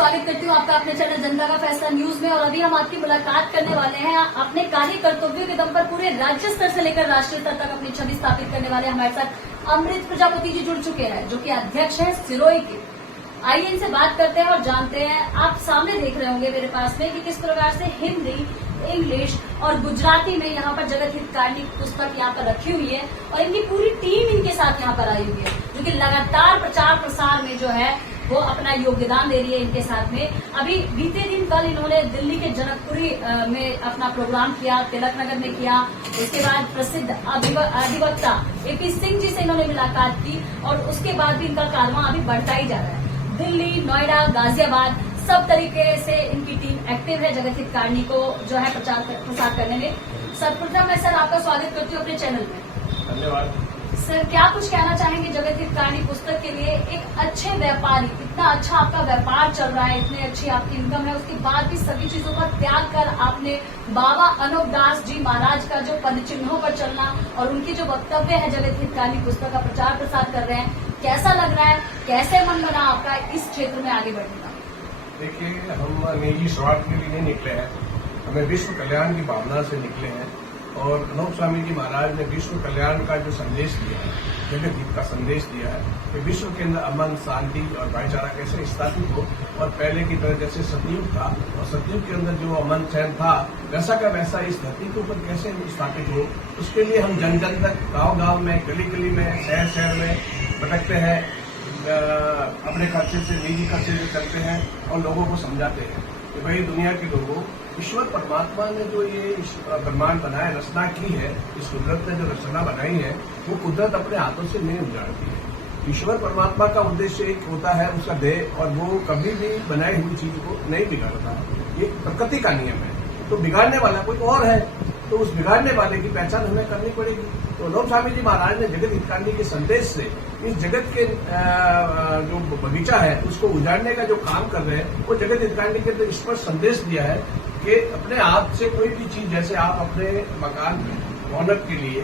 स्वागत करती हूँ आपका अपने चैनल जनता का फैसला न्यूज में। और अभी हम आपकी मुलाकात करने वाले हैं अपने कार्य कर्तव्यों के दम पर पूरे राज्य स्तर से लेकर राष्ट्रीय स्तर तक अपनी छवि स्थापित करने वाले हमारे साथ अमृत प्रजापति जी जुड़ चुके हैं, जो कि अध्यक्ष हैं सिरोही के। आइए इनसे बात करते हैं और जानते हैं। आप सामने देख रहे होंगे मेरे पास में कि किस प्रकार से हिंदी, इंग्लिश और गुजराती में यहाँ पर जगत हितकारिणी पुस्तक यहाँ पर रखी हुई है और इनकी पूरी टीम इनके साथ यहाँ पर आई हुई है, जो कि लगातार प्रचार प्रसार में जो है वो अपना योगदान दे रही है इनके साथ में। अभी बीते दिन कल इन्होंने दिल्ली के जनकपुरी में अपना प्रोग्राम किया, तिलक नगर में किया। उसके बाद प्रसिद्ध अधिवक्ता एपी सिंह जी से इन्होंने मुलाकात की और उसके बाद भी इनका कारवां अभी बढ़ता ही जा रहा है। दिल्ली, नोएडा, गाजियाबाद सब तरीके से इनकी टीम एक्टिव है जगत हितकारिणी को जो है प्रचार प्रसार करने में। सर्वप्रथम मैं सर आपका स्वागत करती हूँ अपने चैनल में। धन्यवाद सर, क्या कुछ कहना चाहेंगे जगत हितकारिणी पुस्तक के लिए? एक अच्छे व्यापारी, इतना अच्छा आपका व्यापार चल रहा है, इतनी अच्छी आपकी इनकम है, उसके बाद भी सभी चीजों का त्याग कर आपने बाबा अनूप दास जी महाराज का जो पद चिन्हों पर चलना और उनकी जो वक्तव्य है जगत हितकारिणी पुस्तक का प्रचार प्रसार कर रहे हैं, कैसा लग रहा है? कैसे मन बना आपका इस क्षेत्र में आगे बढ़ने का? देखिए, हम निजी स्वार्थ के लिए नहीं निकले हैं, हमें विश्व कल्याण की भावना से निकले हैं। और अनूप स्वामी जी महाराज ने विश्व कल्याण का जो संदेश दिया है, जगत हित का संदेश दिया है कि विश्व के अंदर अमन, शांति और भाईचारा कैसे स्थापित हो। और पहले की तरह जैसे सतयुग था और सतयुग के अंदर जो अमन चैन था, वैसा का वैसा इस धरती के ऊपर कैसे स्थापित हो, उसके लिए हम जन जन तक, गाँव गाँव में, गली गली में, शहर शहर में भटकते हैं, अपने खर्चे से, निजी खर्चे से करते हैं और लोगों को समझाते हैं कि भाई दुनिया के लोगों, ईश्वर परमात्मा ने जो ये ब्रह्मांड बनाया, रचना की है, इस कुदरत ने जो रचना बनाई है, वो कुदरत अपने हाथों से नहीं उजाड़ती है। ईश्वर परमात्मा का उद्देश्य एक होता है, उसका ध्येय, और वो कभी भी बनाई हुई चीज को नहीं बिगाड़ता। ये प्रकृति का नियम है। तो बिगाड़ने वाला कोई और है, तो उस बिगाड़ने वाले की पहचान हमें करनी पड़ेगी। तो अनूप स्वामी जी महाराज ने जगत हितकारिणी के संदेश से इस जगत के जो बगीचा है उसको उजाड़ने का जो काम कर रहे हैं, वो जगत हितकारिणी के अंदर स्पष्ट संदेश दिया है कि अपने हाथ से कोई भी चीज, जैसे आप अपने मकान में रौनक के लिए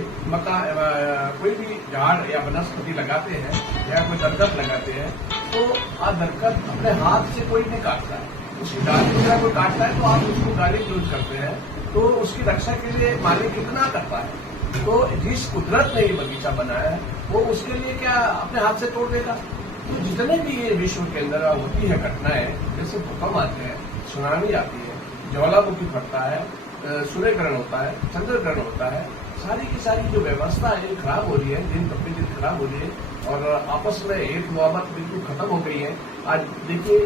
कोई भी झाड़ या वनस्पति लगाते हैं या कोई दरख्त लगाते हैं, तो आप दरख्त अपने हाथ से कोई नहीं काटता है। उसकी डाली वगैरह कोई काटता है तो आप उसको गाली यूज करते हैं, तो उसकी रक्षा के लिए मालिक कितना करता है। तो जिस कुदरत ने ये बगीचा बनाया है, वो उसके लिए क्या अपने हाथ से तोड़ देगा? तो जितने भी ये विश्व के अंदर होती है घटनाएं, जैसे भूकंप आते हैं, सुनामी आती है, ज्वालामुखी फटता है, सूर्यग्रहण होता है, चंद्रग्रहण होता है, सारी की सारी जो व्यवस्था है खराब हो रही है, दिन प्रतिदिन खराब हो रही है और आपस में एक मोहब्बत बिल्कुल खत्म हो गई है। आज देखिए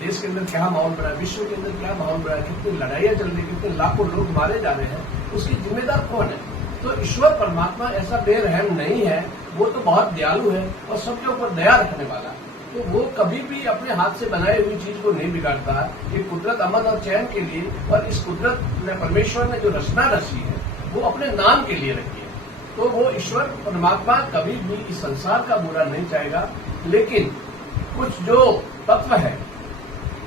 देश के अंदर क्या माहौल बना है, विश्व के अंदर क्या माहौल बना है, कितनी लड़ाइयां चल रही है, कितने लाखों लोग मारे जा रहे हैं, उसकी जिम्मेदार कौन है? तो ईश्वर परमात्मा ऐसा बेरहम नहीं है, वो तो बहुत दयालु है और सबके ऊपर दया रखने वाला है। तो वो कभी भी अपने हाथ से बनाई हुई चीज को नहीं बिगाड़ता। ये कुदरत अमन और चैन के लिए, और इस कुदरत ने, परमेश्वर ने जो रचना रची है, वो अपने नाम के लिए रखी है। तो वो ईश्वर परमात्मा कभी भी इस संसार का बुरा नहीं चाहेगा। लेकिन कुछ जो तत्व है,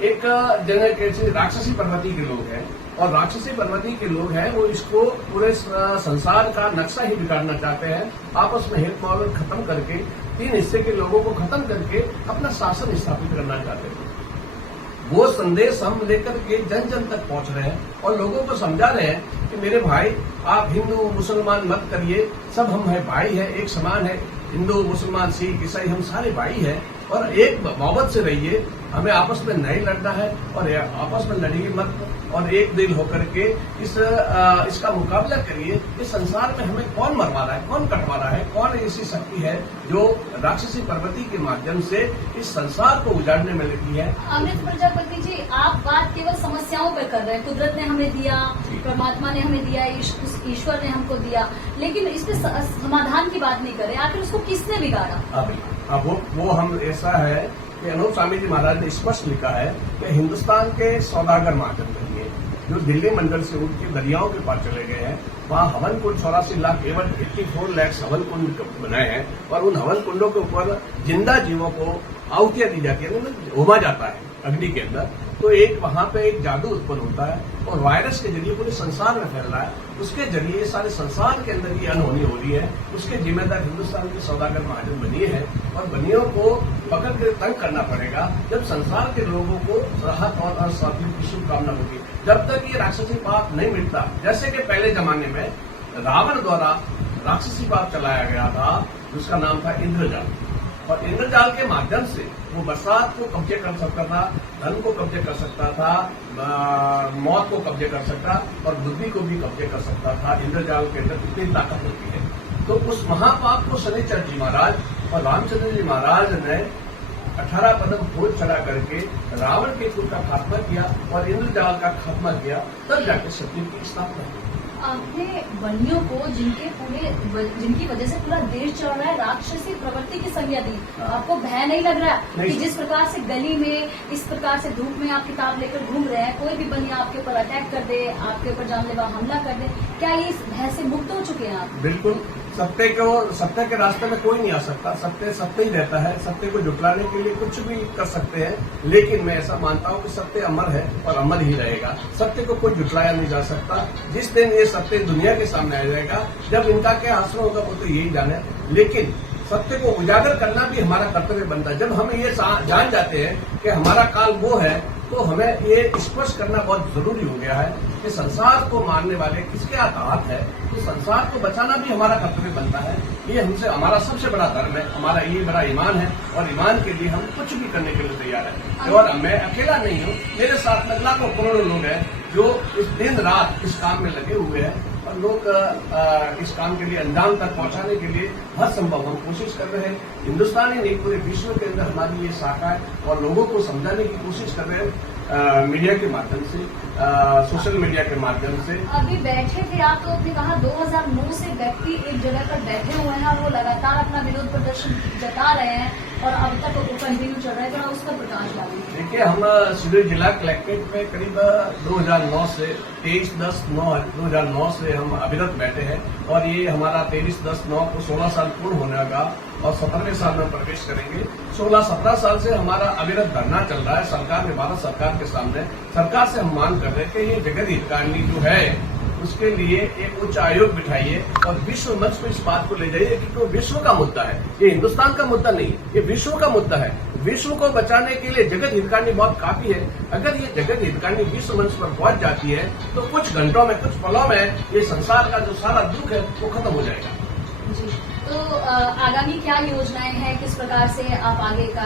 एक जन कैसे राक्षसी प्रवृत्ति के लोग हैं, और राक्षसी प्रवृत्ति के लोग हैं, वो इसको पूरे संसार का नक्शा ही बिगाड़ना चाहते हैं। आपस में हेत मोहब्बत खत्म करके, तीन हिस्से के लोगों को खत्म करके अपना शासन स्थापित करना चाहते हैं। वो संदेश हम लेकर के जन जन तक पहुंच रहे हैं और लोगों को समझा रहे हैं कि मेरे भाई, आप हिंदू मुसलमान मत करिए, सब हम है भाई है, एक समान है। हिंदू, मुसलमान, सिख, ईसाई, हम सारे भाई हैं और एक मोहब्बत से रहिए। हमें आपस में नहीं लड़ना है और आपस में लड़िए मत, और एक दिल होकर के इसका मुकाबला करिए। इस संसार में हमें कौन मरवा रहा है, कौन कटवा रहा है, कौन ऐसी शक्ति है जो राक्षसी प्रवृत्ति के माध्यम से इस संसार को उजाड़ने में लगी है? अमृत प्रजापति जी, आप बात केवल समस्याओं पर कर रहे हैं। कुदरत ने हमें दिया, परमात्मा ने हमें दिया, ईश्वर ने हमको दिया, लेकिन इस पे समाधान की बात नहीं कर रहे। आखिर उसको किसने बिगाड़ा? अब वो हम ऐसा है कि अनूप स्वामी जी महाराज ने स्पष्ट लिखा है कि हिंदुस्तान के सौदागर महाजन करिए, जो दिल्ली मंडल से उठ के दरियाओं के पार चले गए हैं, वहाँ हवन कुंड 84 लाख, केवल 84 लाख हवन कुंड बनाए हैं और उन हवन कुंडों के ऊपर जिंदा जीवों को आहुतियां दी जाती है, उन्हें होमा जाता है। अग्नि के अंदर, तो एक वहां पे एक जादू उत्पन्न होता है और वायरस के जरिए पूरे संसार में फैल रहा है। उसके जरिए सारे संसार के अंदर ये अनहोनी हो रही है। उसके जिम्मेदार हिंदुस्तान के सौदागर महाजन बनिए हैं और बनियों को पकड़ कर तंग करना पड़ेगा जब संसार के लोगों को राहत और स्वास्थ्य की शुभकामना होगी। जब तक ये राक्षसी पाप नहीं मिटता, जैसे कि पहले जमाने में रावण द्वारा राक्षसी पाप चलाया गया था जिसका नाम था इंद्रजाल, और इंद्रजाल के माध्यम से वो बरसात को कब्जे कर सकता था, धन को कब्जे कर सकता था, मौत को कब्जे कर सकता और बुद्धि को भी कब्जे कर सकता था। इंद्रजाल के अंदर कितनी ताकत होती है। तो उस महापाप को शनिचर जी महाराज और रामचंद्र जी महाराज ने 18 कदम खोज चला करके रावण के कुल का खात्मा किया और इंद्रजाल का खात्मा किया, तब जाके सत्य की स्थापना हुई। आपने बनियों को जिनकी वजह से पूरा देश चल रहा है राक्षसी प्रवृत्ति की संज्ञा दी, आपको भय नहीं लग रहा नहीं। कि जिस प्रकार से गली में इस प्रकार से धूप में आप किताब लेकर घूम रहे हैं, कोई भी बनिया आपके ऊपर अटैक कर दे, आपके ऊपर जानलेवा हमला कर दे, क्या ये इस भय से मुक्त हो चुके हैं आप? बिल्कुल, सत्य के रास्ते में कोई नहीं आ सकता। सत्य सत्य ही रहता है। सत्य को जुटलाने के लिए कुछ भी कर सकते हैं, लेकिन मैं ऐसा मानता हूं कि सत्य अमर है और अमर ही रहेगा। सत्य को कोई जुटलाया नहीं जा सकता। जिस दिन ये सत्य दुनिया के सामने आ जाएगा, जब इनका क्या हासिल होगा वो तो यही जाने, लेकिन सत्य को उजागर करना भी हमारा कर्तव्य बनता है। जब हम ये जान जाते हैं कि हमारा काल वो है, तो हमें ये स्पष्ट करना बहुत जरूरी हो गया है कि संसार को मारने वाले किसके हाथ है, तो संसार को बचाना भी हमारा कर्तव्य बनता है। ये हमसे हमारा सबसे बड़ा धर्म है, हमारा ये बड़ा ईमान है और ईमान के लिए हम कुछ भी करने के लिए तैयार है। और मैं अकेला नहीं हूँ, मेरे साथ में लाखों करोड़ों लोग हैं जो इस दिन रात इस काम में लगे हुए हैं और लोग इस काम के लिए अंजाम तक पहुंचाने के लिए हर संभव हम कोशिश कर रहे हैं। हिंदुस्तान ही नहीं, पूरे विश्व के अंदर हमारी ये शाखा है और लोगों को समझाने की कोशिश कर रहे हैं मीडिया के माध्यम से, सोशल मीडिया के माध्यम से। अभी बैठे थे आप, तो आपने कहा 2009 से व्यक्ति एक जगह पर बैठे हुए हैं और वो लगातार अपना विरोध प्रदर्शन जता रहे हैं और अब तक वो कंटिन्यू चल रहा है, तो उस पर प्रकाश डालें। देखिए, हम शिविर जिला कलेक्ट्रेट में करीब 2009 से 23/10/2009 से हम अविरत बैठे हैं और ये हमारा 23/10/9 को 16 साल पूर्ण होने लगा और 17वें साल में प्रवेश करेंगे। 16-17 साल से हमारा अविरत धरना चल रहा है सरकार में, भारत सरकार के सामने। सरकार से हम मांग कर रहे हैं कि ये जगत हितकारिणी जो है उसके लिए एक उच्च आयोग बिठाइए और विश्व मंच पर इस बात को ले जाइए कि तो विश्व का मुद्दा है, ये हिंदुस्तान का मुद्दा नहीं, ये विश्व का मुद्दा है। विश्व को बचाने के लिए जगत हितकारिणी बहुत काफी है। अगर ये जगत हितकारिणी विश्व मंच पर पहुंच जाती है तो कुछ घंटों में, कुछ पलों में ये संसार का जो सारा दुख है वो खत्म हो जाएगा। जी, तो आगामी क्या योजनाएं हैं, किस प्रकार से आप आगे का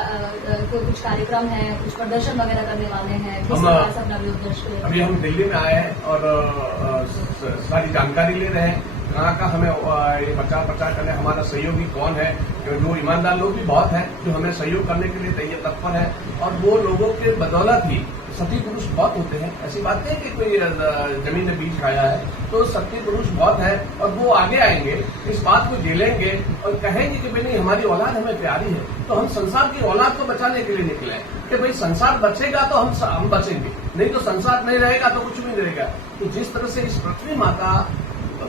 कोई कुछ कार्यक्रम है, कुछ प्रदर्शन वगैरह करने वाले हैं, किस प्रकार से अपना विरोध दर्ज करेंगे? अभी हम दिल्ली में आए हैं और सारी जानकारी ले रहे हैं कहाँ का हमें ये प्रचार करने, हमारा सहयोगी कौन है, जो ईमानदार लोग भी बहुत हैं जो हमें सहयोग करने के लिए तैयार तत्पर है और वो लोगों के बदौलत ही सती पुरुष बहुत होते हैं। ऐसी बात नहीं कि कोई जमीन में बीज खाया है, तो सती पुरुष बहुत है और वो आगे आएंगे, इस बात को झेलेंगे और कहेंगे कि भाई नहीं, हमारी औलाद हमें प्यारी है, तो हम संसार की औलाद को बचाने के लिए निकले कि भाई संसार बचेगा तो हम बचेंगे, नहीं तो संसार नहीं रहेगा तो कुछ भी नहीं रहेगा। तो जिस तरह से इस पृथ्वी माता,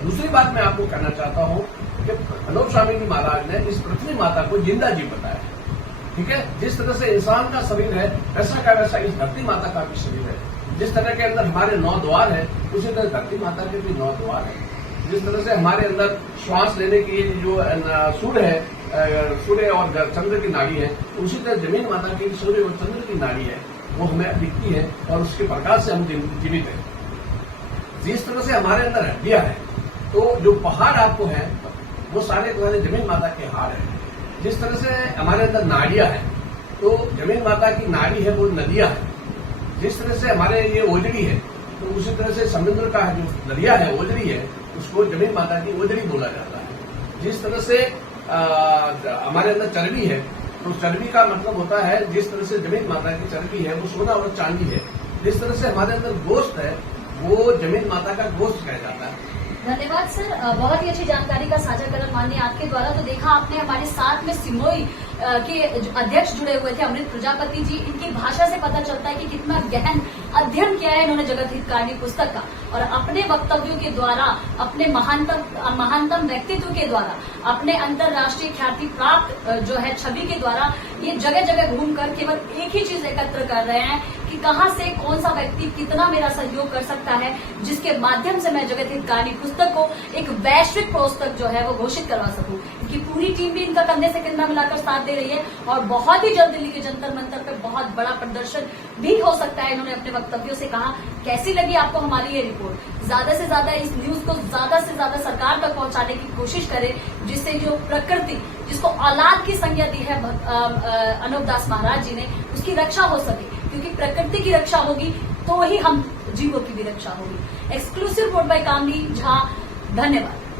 दूसरी बात मैं आपको कहना चाहता हूँ कि अनूप स्वामी जी महाराज ने इस पृथ्वी माता को जिंदा जीव बताया, ठीक है। जिस तरह से इंसान का शरीर है वैसा का वैसा इस धरती माता का भी शरीर है। जिस तरह के अंदर हमारे 9 द्वार है, उसी तरह धरती माता के भी 9 द्वार है। जिस तरह से हमारे अंदर श्वास लेने की जो सूर्य है, सूर्य और चंद्र की नाड़ी है, उसी तरह जमीन माता की सूर्य और चंद्र की नाड़ी है, वो हमें दिखती है और उसके प्रकाश से हम जीवित हैं। जिस तरह से हमारे अंदर हड्डियां हैं, तो जो पहाड़ आपको है वो सारे जमीन माता के हार है। जिस तरह से हमारे अंदर नाड़ियां हैं, तो जमीन माता की नाड़ी है वो नदियां हैं। जिस तरह से हमारे ये ओजड़ी है, तो उसी तरह से समुद्र का जो दरिया है, ओजड़ी है, उसको जमीन माता की ओजड़ी बोला जाता है। जिस तरह से हमारे अंदर चर्बी है, तो चर्बी का मतलब होता है, जिस तरह से जमीन माता की चर्बी है वो सोना और चांदी है। जिस तरह से हमारे अंदर गोश्त है वो जमीन माता का गोश्त कहा जाता है। धन्यवाद सर, बहुत ही अच्छी जानकारी का साझाकरण माननीय आपके द्वारा। तो देखा आपने, हमारे साथ में सिमोई के अध्यक्ष जुड़े हुए थे अमृत प्रजापति जी, इनकी भाषा से पता चलता है कि कितना गहन अध्ययन किया है इन्होंने जगत हितकारी पुस्तक का, और अपने वक्तव्यों के द्वारा, अपने महानतम व्यक्तित्व के द्वारा, अपने अंतर्राष्ट्रीय ख्याति प्राप्त जो है छवि के द्वारा ये जगह जगह घूमकर केवल एक ही चीज एकत्र कर रहे हैं कि कहां से कौन सा व्यक्ति कितना मेरा सहयोग कर सकता है, जिसके माध्यम से मैं जगत हितकारी पुस्तक को एक वैश्विक पुस्तक जो है वो घोषित करवा सकूं। इनकी पूरी टीम भी इनका कंधे से कंधा मिलाकर साथ दे रही है और बहुत ही जल्द दिल्ली के जंतर मंतर पर बहुत बड़ा प्रदर्शन भी हो सकता है, इन्होंने अपने वक्तव्यों से कहा। कैसी लगी आपको हमारी ये रिपोर्ट? ज्यादा से ज्यादा इस न्यूज को ज्यादा से ज्यादा सरकार तक पहुंचाने की कोशिश करें, जिससे जो प्रकृति जिसको औलाद की संज्ञा दी है अनूप दास महाराज जी ने, उसकी रक्षा हो सके, क्योंकि प्रकृति की रक्षा होगी तो ही हम जीवों की भी रक्षा होगी। एक्सक्लूसिव रिपोर्ट बाय कामनी झा, धन्यवाद।